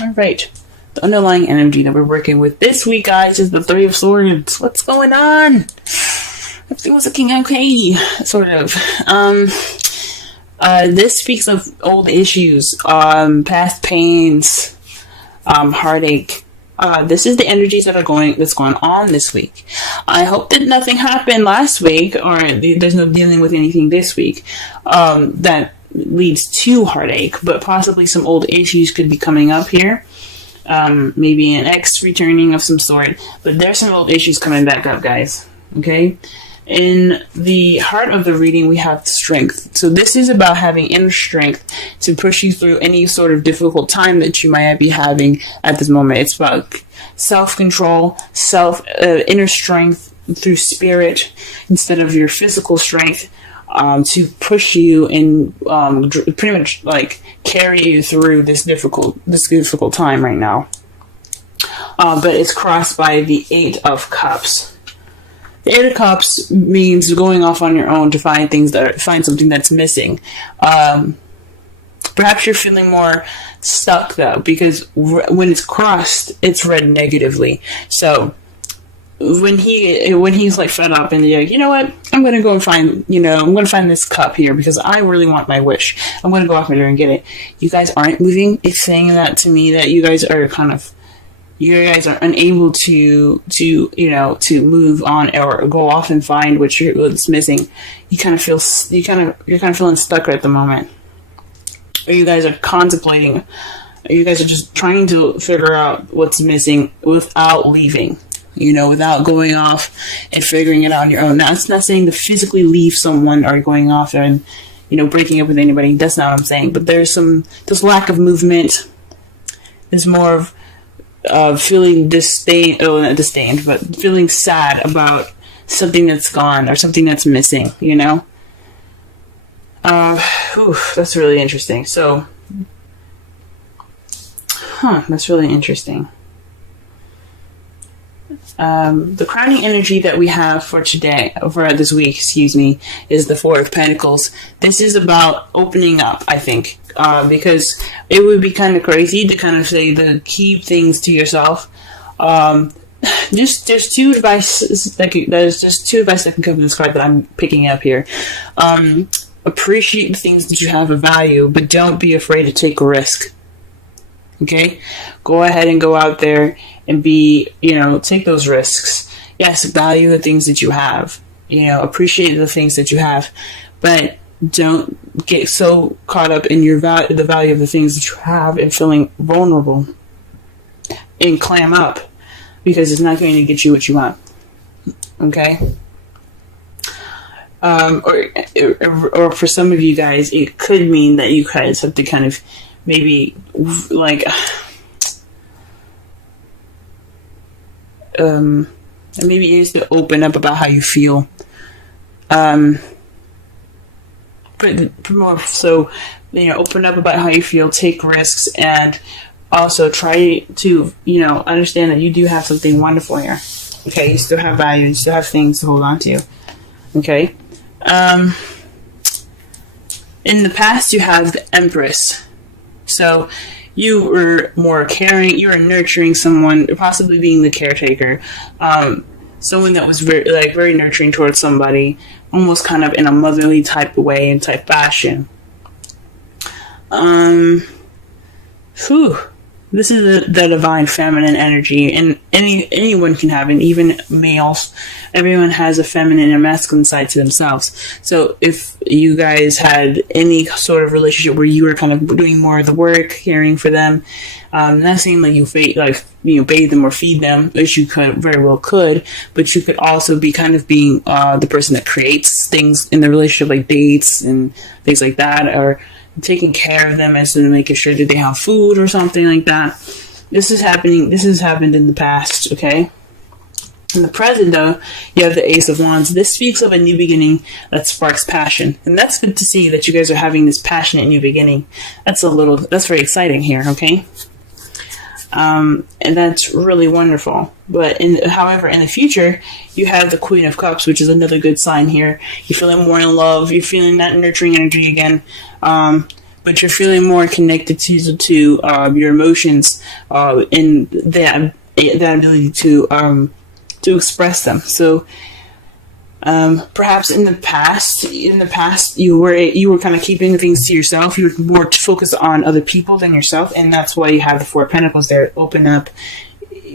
All right. The underlying energy that we're working with this week, guys, is the Three of Swords. What's going on? Everything was looking okay, sort of. This speaks of old issues, past pains, heartache. This is the energies that's going on this week. I hope that nothing happened last week, or there's no dealing with anything this week that leads to heartache, but possibly some old issues could be coming up here. Maybe an ex returning of some sort, but there's some old issues coming back up, guys. Okay? In the heart of the reading, we have strength. So this is about having inner strength to push you through any sort of difficult time that you might be having at this moment. It's about self-control, inner strength through spirit instead of your physical strength, to push you and pretty much like carry you through this difficult time right now. But it's crossed by the Eight of Cups. The Eight of Cups means going off on your own to find something that's missing. Perhaps you're feeling more stuck though, because when it's crossed, it's read negatively. So when he's like fed up and you're like, you know what, I'm going to go and find this cup here because I really want my wish. I'm going to go off there and get it. You guys aren't moving. It's saying that to me that you guys are unable to move on or go off and find what's missing. You're kind of feeling stuck at the moment. Or you guys are contemplating, or you guys are just trying to figure out what's missing without leaving. Without going off and figuring it out on your own. Now, it's not saying to physically leave someone or going off and, breaking up with anybody. That's not what I'm saying. But there's lack of movement. There's more of feeling not disdained, but feeling sad about something that's gone or something that's missing, That's really interesting. So, that's really interesting. The crowning energy that we have for this week, is the Four of Pentacles. This is about opening up, I think, because it would be kind of crazy to kind of say to keep things to yourself. There's two advice that can come from this card that I'm picking up here. Appreciate the things that you have of value, but don't be afraid to take a risk. Okay? Go ahead and go out there and take those risks. Yes, value the things that you have. Appreciate the things that you have, but don't get so caught up in the value of the things that you have and feeling vulnerable and clam up, because it's not going to get you what you want. Okay? Or for some of you guys, it could mean that you guys have to kind of maybe like maybe it is to open up about how you feel, but more so, open up about how you feel, take risks, and also try to understand that you do have something wonderful here. Okay, you still have value, you still have things to hold on to. Okay, in the past you have the Empress. So you were more caring, you were nurturing someone, possibly being the caretaker, someone that was very nurturing towards somebody, almost kind of in a motherly type of way and type fashion. This is the divine feminine energy, and anyone can have it, even males. Everyone has a feminine and masculine side to themselves. So if you guys had any sort of relationship where you were kind of doing more of the work, caring for them, not saying that you bathe them or feed them, which you very well could, but you could also be kind of being the person that creates things in the relationship, like dates and things like that, or taking care of them as to making sure that they have food or something like that. This has happened in the past, okay? In the present, though, you have the Ace of Wands. This speaks of a new beginning that sparks passion. And that's good to see that you guys are having this passionate new beginning. That's very exciting here, okay? And that's really wonderful. But however, in the future, you have the Queen of Cups, which is another good sign here. You're feeling more in love. You're feeling that nurturing energy again. but you're feeling more connected to your emotions and that ability to express them. So perhaps in the past you were kind of keeping things to yourself. You were more focused on other people than yourself, and that's why you have the Four of Pentacles there. Open up,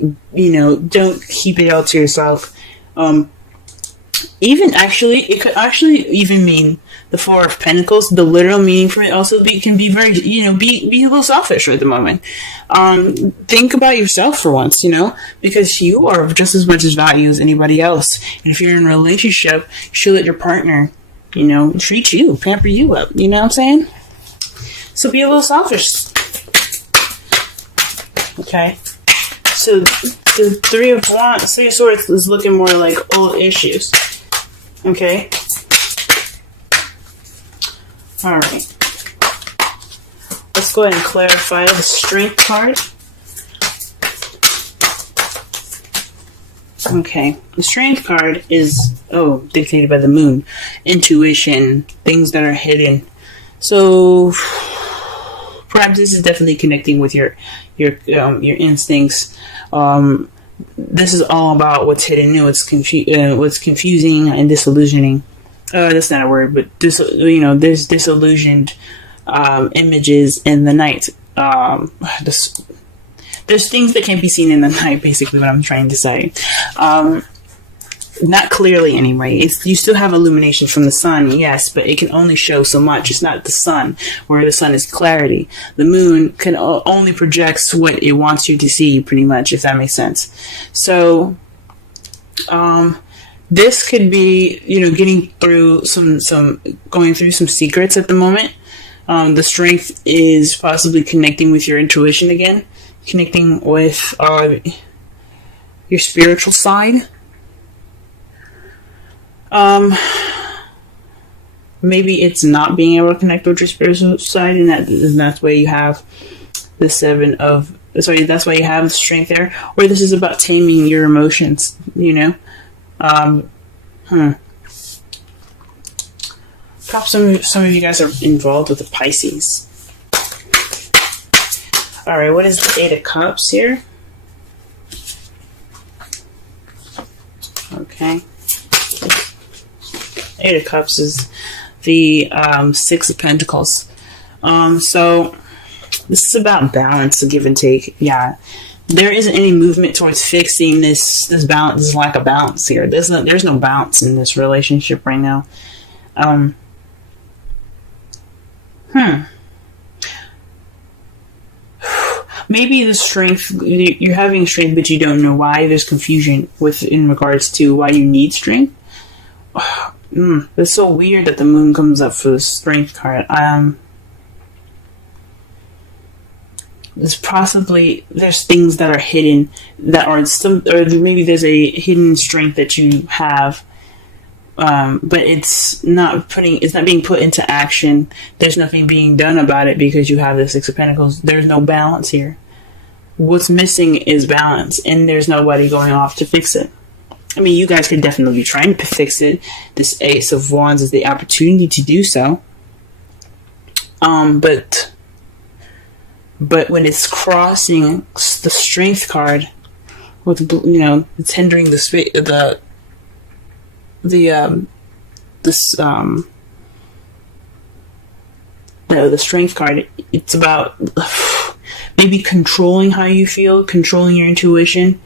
don't keep it all to yourself. It could actually even mean the Four of Pentacles. The literal meaning for it also can be very, be a little selfish at the moment. Think about yourself for once, because you are just as much as value as anybody else. And if you're in a relationship, you should let your partner, treat you, pamper you up. You know what I'm saying? So be a little selfish. Okay. So the Three of Swords is looking more like old issues. Okay. All right. Let's go ahead and clarify the Strength card. Okay. The Strength card is dictated by the Moon, intuition, things that are hidden. So perhaps this is definitely connecting with your instincts. This is all about what's hidden, what's confusing and disillusioning. That's not a word, but there's disillusioned images in the night. There's things that can't be seen in the night. Basically, what I'm trying to say. Not clearly anyway. You still have illumination from the sun, yes, but it can only show so much. It's not the sun, where the sun is clarity. The moon can only projects what it wants you to see, pretty much, if that makes sense. So, this could be, getting through going through some secrets at the moment. The Strength is possibly connecting with your intuition again, connecting with your spiritual side. Maybe it's not being able to connect with your spiritual side, and that's why you have the that's why you have the Strength there. Or this is about taming your emotions, Perhaps some of you guys are involved with the Pisces. Alright, what is the Eight of Cups here? Okay. Eight of Cups is the Six of Pentacles. So this is about balance, a give and take. Yeah, there isn't any movement towards fixing this balance. This lack of balance here. There's no balance in this relationship right now. Maybe the Strength, you're having Strength, but you don't know why. There's confusion in regards to why you need Strength. It's so weird that the Moon comes up for the Strength card. There's things that are hidden that are or maybe there's a hidden strength that you have, but it's not being put into action. There's nothing being done about it because you have the Six of Pentacles. There's no balance here. What's missing is balance, and there's nobody going off to fix it. I mean, you guys could definitely be trying to fix it. This Ace of Wands is the opportunity to do so. But when it's crossing the Strength card, with it's hindering the Strength card. It's about maybe controlling how you feel, controlling your intuition.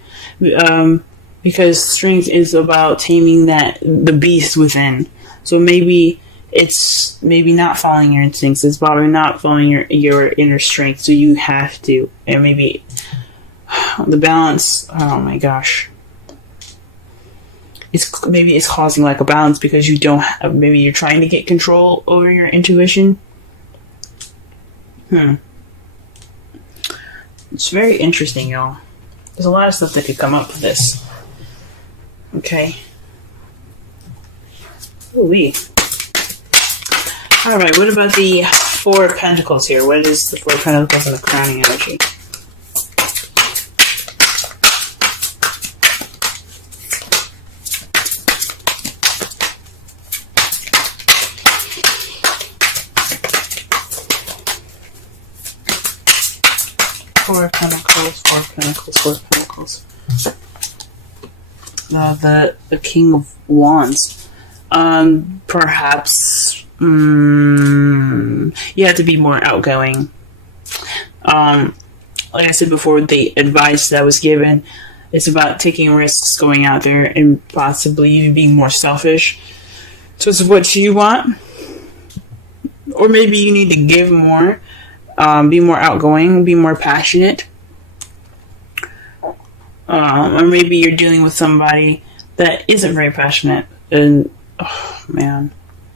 Because Strength is about taming the beast within. So maybe it's not following your instincts. It's probably not following your inner strength. So you have to. And maybe the balance. Oh my gosh. Maybe it's causing lack of balance because you don't. Maybe you're trying to get control over your intuition. It's very interesting, y'all. There's a lot of stuff that could come up with this. Okay. Ooh-wee. Alright, what about the Four of Pentacles here? What is the Four of Pentacles and the crowning energy? Four of Pentacles, Four of Pentacles, Four of Pentacles. The King of Wands. Perhaps you have to be more outgoing. Like I said before, the advice that was given, it's about taking risks, going out there, and possibly even being more selfish towards what you want. Or maybe you need to give more, be more outgoing, be more passionate. Or maybe you're dealing with somebody that isn't very passionate, and oh man,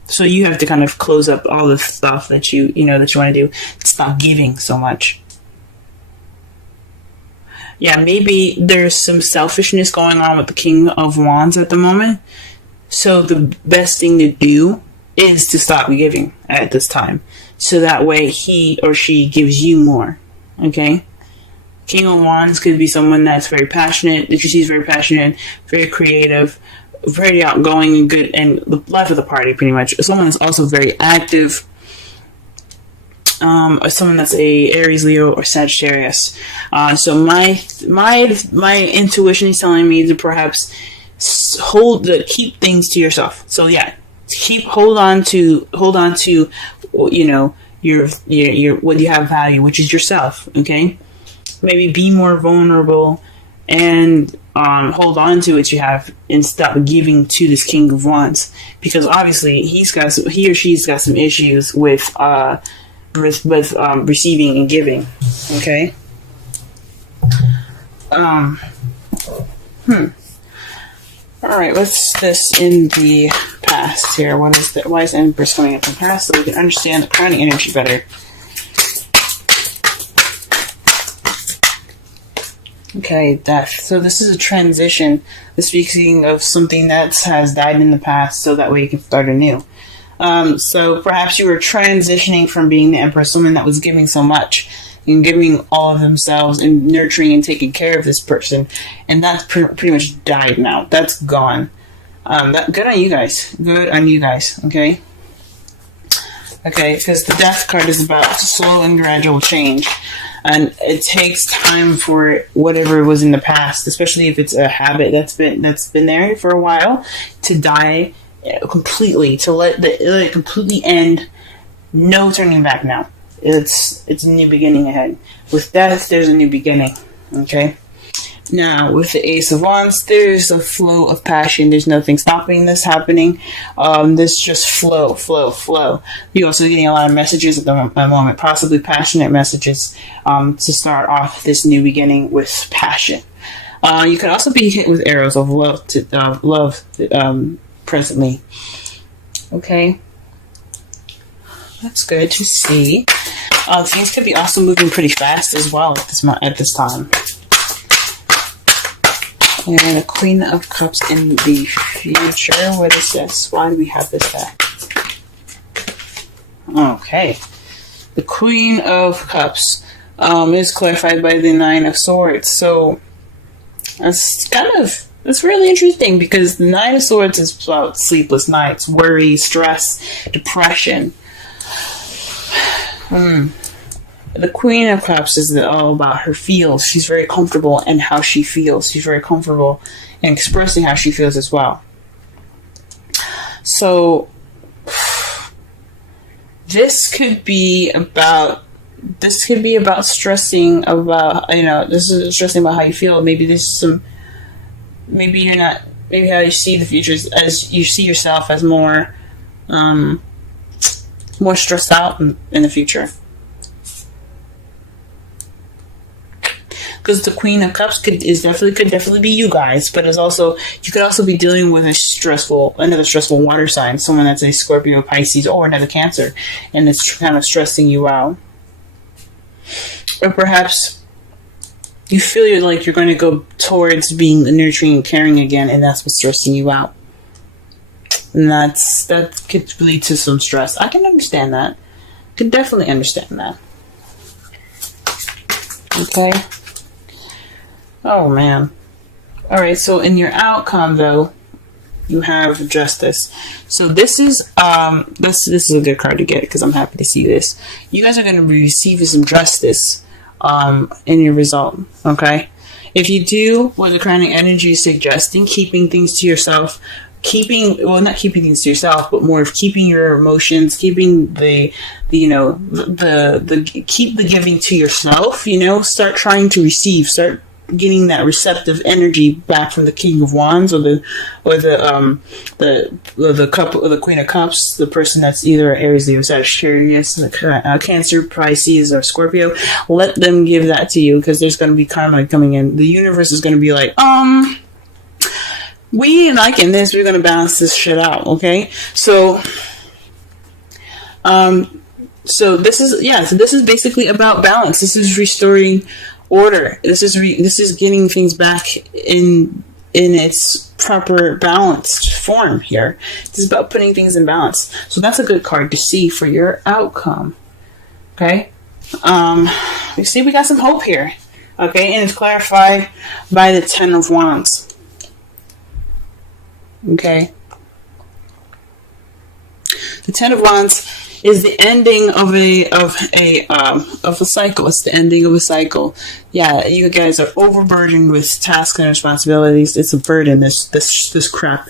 so you have to kind of close up all the stuff that you want to do. Stop giving so much. Yeah, maybe there's some selfishness going on with the King of Wands at the moment. So the best thing to do is to stop giving at this time, so that way he or she gives you more. Okay. King of Wands could be someone that's very passionate, that you see is very passionate, very creative, very outgoing and good, and the life of the party, pretty much. Someone that's also very active, or someone that's a Aries, Leo, or Sagittarius. So my intuition is telling me to perhaps keep things to yourself. So yeah, hold on to your what you have value, which is yourself. Okay. Maybe be more vulnerable and hold on to what you have and stop giving to this King of Wands, because obviously he or she's got some issues with receiving and giving. Okay. All right. What's this in the past here? What is that? Why is Empress coming up in the past, so we can understand the crowning energy better? Okay, death. So this is a transition. This speaking of something that has died in the past, so that way you can start anew. So perhaps you were transitioning from being the Empress, someone that was giving so much and giving all of themselves and nurturing and taking care of this person, and that's pretty much died now. That's gone. Good on you guys. Good on you guys. Okay. Okay, because the Death card is about slow and gradual change. And it takes time for whatever was in the past, especially if it's a habit that's been there for a while, to die completely, to let it completely end. No turning back now. It's a new beginning ahead. With Death, there's a new beginning. Okay. Now, with the Ace of Wands, there's a flow of passion. There's nothing stopping this happening. This just flow. You're also getting a lot of messages at the moment, possibly passionate messages, to start off this new beginning with passion. You could also be hit with arrows of love, presently. Okay. That's good to see. Things could be also moving pretty fast as well at this time. And the Queen of Cups in the future. What is this? Why do we have this back? Okay. The Queen of Cups is clarified by the Nine of Swords. So that's really interesting, because the Nine of Swords is about sleepless nights, worry, stress, depression. The Queen of Cups is all about her feels. She's very comfortable in how she feels. She's very comfortable in expressing how she feels as well. So this could be about stressing about, this is stressing about how you feel. Maybe maybe how you see the future as you see yourself as more stressed out in the future. Because the Queen of Cups could definitely be you guys, but you could also be dealing with another stressful water sign, someone that's a Scorpio, Pisces, or another Cancer, and it's kind of stressing you out. Or perhaps you feel like you're going to go towards being nurturing and caring again, and that's what's stressing you out. And that could lead to some stress. I can understand that. Could definitely understand that. Okay. Oh man. Alright, so in your outcome though, you have Justice. So this is a good card to get, because I'm happy to see this. You guys are going to be receiving some justice in your result. Okay, if you do what the crowning energy is suggesting, keeping things to yourself, not keeping things to yourself, but more of keeping your emotions, keeping the keep the giving to yourself. Start trying to receive, start getting that receptive energy back from the King of Wands or the Queen of Cups, the person that's either Aries, Leo, Sagittarius, Cancer, Pisces, or Scorpio. Let them give that to you, because there's going to be karma coming in. The universe is going to be like, we liking this, we're going to balance this shit out. Okay, so this is basically about balance. This is restoring order. This is getting things back in its proper balanced form here. This is about putting things in balance. So that's a good card to see for your outcome. Okay, we see we got some hope here. Okay, and it's clarified by the Ten of Wands. Okay, the Ten of Wands is the ending of a cycle. It's the ending of a cycle. Yeah, you guys are overburdened with tasks and responsibilities. It's a burden. This crap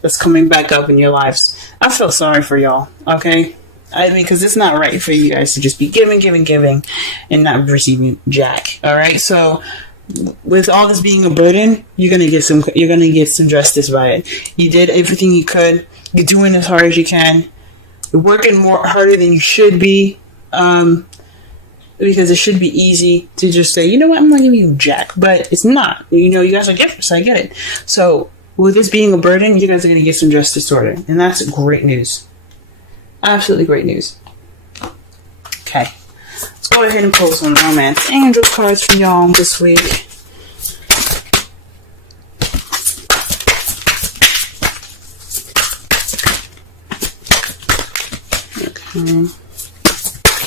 that's coming back up in your lives. I feel sorry for y'all. Okay, I mean, because it's not right for you guys to just be giving, and not receiving jack. All right, so with all this being a burden, you're gonna get some justice by it. You did everything you could. You're doing as hard as you can. You're working harder than you should be, because it should be easy to just say, you know what, I'm not giving you jack, but it's not. You guys are givers, I get it. So with this being a burden, you guys are gonna get some justice toward it, and that's great news. Absolutely great news. Okay. Let's go ahead and pull some romance angel cards for y'all this week. Okay.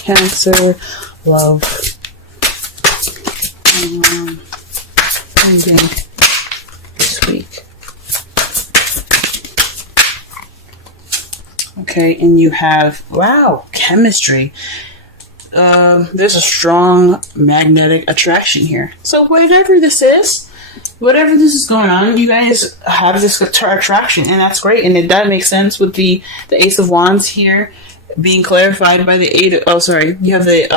Cancer, love, ending this week. Okay, and you have, wow, chemistry. There's a strong magnetic attraction here. So whatever this is going on, you guys have this attraction, and that's great. And that makes sense with the Ace of Wands here being clarified by the you have the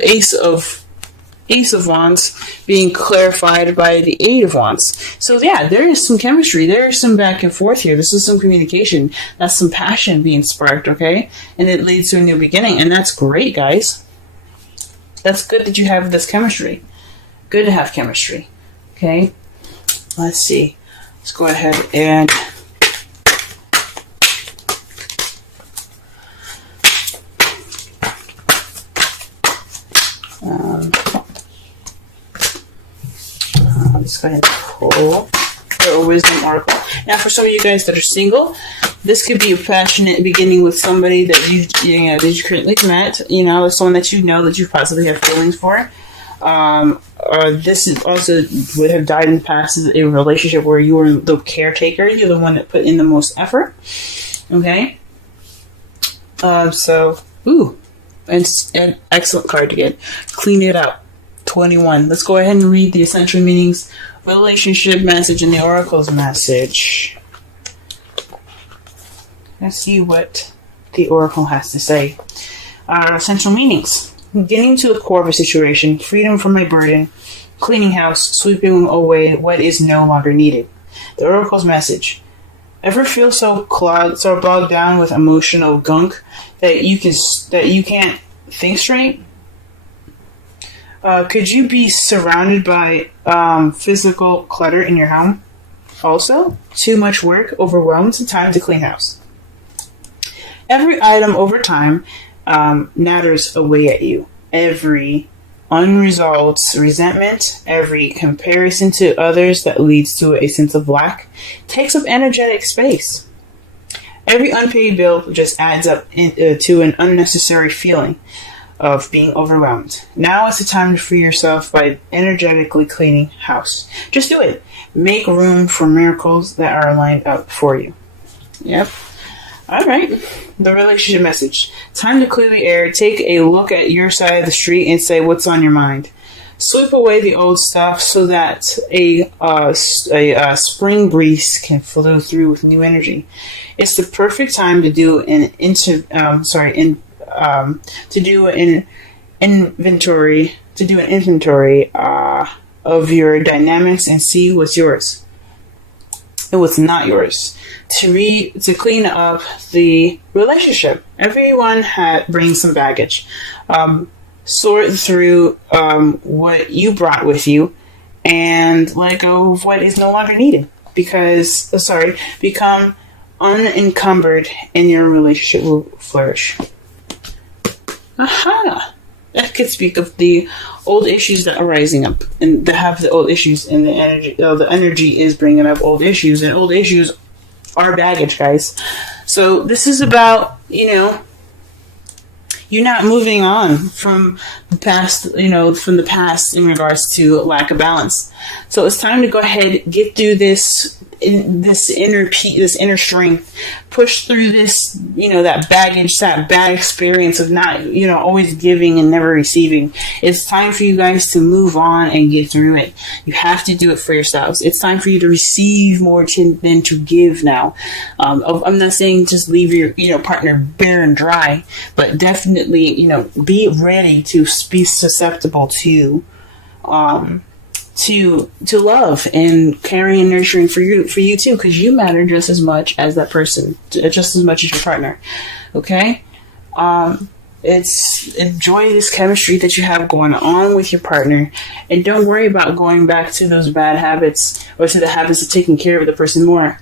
Ace of Wands being clarified by the Eight of Wands. So yeah, there is some chemistry. There is some back and forth here. This is some communication. That's some passion being sparked, okay? And it leads to a new beginning. And that's great, guys. That's good that you have this chemistry. Good to have chemistry. Okay? Let's see. Let's go ahead and let's go ahead and pull a wisdom oracle. Now, for some of you guys that are single, this could be a passionate beginning with somebody that you currently met. Someone that that you possibly have feelings for. Or this is also would have died in the past as a relationship where you were the caretaker. You're the one that put in the most effort. Okay. An excellent card to get. Clean it out. 21. Let's go ahead and read the essential meanings, relationship message, and the oracle's message. Let's see what the oracle has to say. Essential meanings. Getting to the core of a situation, freedom from a burden, cleaning house, sweeping away what is no longer needed. The oracle's message. Ever feel so bogged down with emotional gunk that you can't think straight? Could you be surrounded by physical clutter in your home? Also, too much work overwhelms the time to clean house. Every item over time natters away at you. Every unresolved resentment, every comparison to others that leads to a sense of lack takes up energetic space. Every unpaid bill just adds up to an unnecessary feeling of being overwhelmed. Now is the time to free yourself by energetically cleaning house. Just do it. Make room for miracles that are lined up for you. Yep. All right. The relationship message. Time to clear the air. Take a look at your side of the street and say what's on your mind. Sweep away the old stuff so that a spring breeze can flow through with new energy. It's the perfect time to do an inventory of your dynamics and see what's yours and what's not yours. To clean up the relationship. Everyone brings some baggage. Sort through what you brought with you and let go of what is no longer needed. Become unencumbered and your relationship will flourish. Aha! That could speak of the old issues that are rising up and that have the old issues, and the energy is bringing up old issues, and old issues are baggage, guys. So this is about, you're not moving on from the past, from the past in regards to lack of balance. So it's time to go ahead, get through this inner strength, push through this, that baggage, that bad experience of not, always giving and never receiving. It's time for you guys to move on and get through it. You have to do it for yourselves. It's time for you to receive more than to give now. I'm not saying just leave your, partner bare and dry, but definitely, be ready to be susceptible to love and caring and nurturing for you too, because you matter just as much as that person, just as much as your partner. Okay? Enjoy this chemistry that you have going on with your partner, and don't worry about going back to those bad habits or to the habits of taking care of the person more.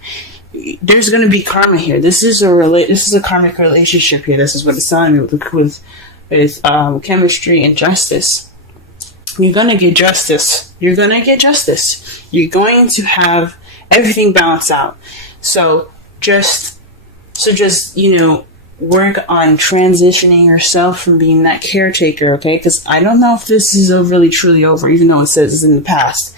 There's going to be karma here. This is a karmic relationship here. This is what it's telling me with chemistry and justice. You're going to get justice. You're going to have everything balanced out. So just work on transitioning yourself from being that caretaker, okay? Because I don't know if this is really truly over, even though it says it's in the past.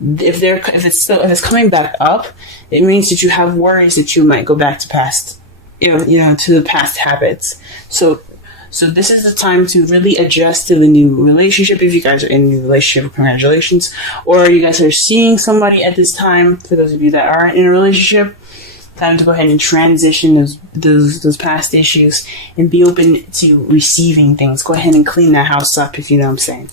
If it's coming back up, it means that you have worries that you might go back to past, to the past habits. So this is the time to really adjust to the new relationship. If you guys are in a new relationship, congratulations. Or you guys are seeing somebody at this time, for those of you that aren't in a relationship, time to go ahead and transition those past issues and be open to receiving things. Go ahead and clean that house up, if you know what I'm saying.